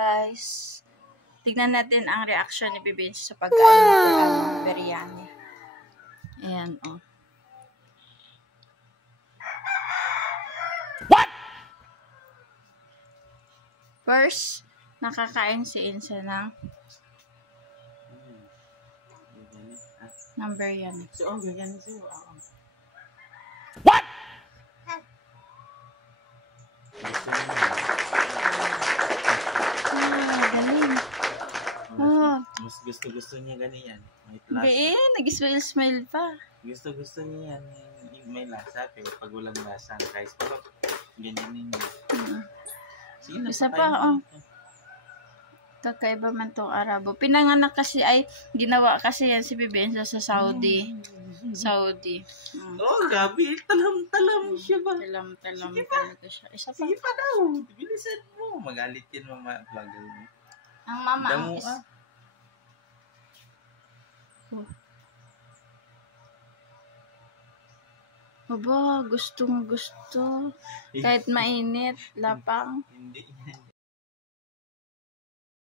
guys. Tignan natin ang reaction ni Bibins sa pagkain ng biryani. Ayan, oh. What? First, nakakain si Insa ng biryani. What? Galing. Mas gusto niya ganyan. May Hindi lasa. nag-smile pa. Gusto niya yan. May lasa. Pero pag walang lasa, guys, parang ganyan niya. Sige na, Isa pakainin pa, oh. niyo ito. Kakaiba man tong Arabo. Pinanganak kasi ay ginawa kasi yan si Bibenza sa Saudi. Saudi. Oh, gabi. Talam siya ba? Talam talaga siya. Isa pa. Sige pa daw. Bilisan mo. Magalit yan mga vlogger mo. Ang mama Damo is... ah. Aba, gustong gusto. Kahit mainit, lapang. Hindi yan.